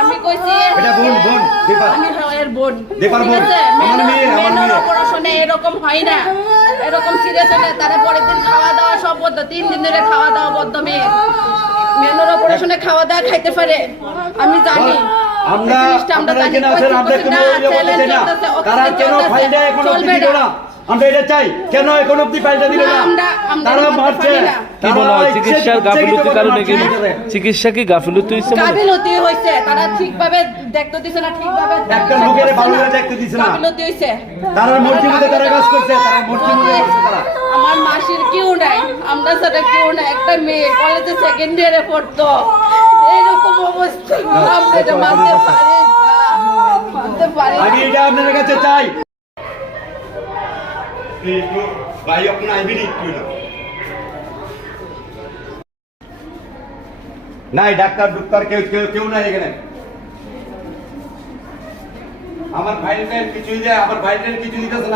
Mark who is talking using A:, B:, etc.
A: আমি কইছি
B: এটা বোন, বোন,
A: আমি এর বোন।
B: দীপার বোন। আমার মেয়ে, আমার মেয়ে।
A: অপারেশনে এরকম হয় না। এরকম সিরিয়াস হলে তারা পরের দিন খাওয়া দাওয়া সব বদ্ধ তিন দিন ধরে খাওয়া দাওয়া বদ্ধ মেয়ে। অপারেশনে খাওয়া দাওয়া খাইতে পারে। আমি জানি।
B: আমরা আপনারা। আছেন কোনো
A: না
B: তারা কেন এখন দিল
A: না।
B: আমরা এটা চাই। কেন এখন অব্দি দিল
A: না,
B: না
A: আমরা- আমরা
B: তারা মারছে।
C: কি মনে হয় চিকিৎসার গাফিলতির কারণে কি চিকিৎসা কি গাফিলতি হয়?
A: গাফিলতি হয়েছে তারা ঠিকভাবে দেখতে দিছে না ঠিকভাবে
B: একটা লোকের ভালো করে দেখতে দিছে না।
A: গাফিলতি হয়েছে
B: তারা মূর্তি মধ্যে তারা কাজ করছে তারা মূর্তি মধ্যে করছে তারা।
A: আমার মাসির কেউ নাই আমরা সেটা কেউ নাই। একটা মেয়ে কলেজে সেকেন্ড ইয়ারে পড়তো। এইরকম অবস্থা। আমরা এটা মানতে পারি না। মানতে পারি
B: আমি এটা আপনাদের কাছে চাই। একটু ভাই আপনি আইবেন একটু না নাই, ডাক্তার, ডুক্তার কেউ কেউ কেউ নাই এখানে। আমার ভাইয়ের কিছুই যায় আমার ভাইয়ের কিছু দিতেছে না।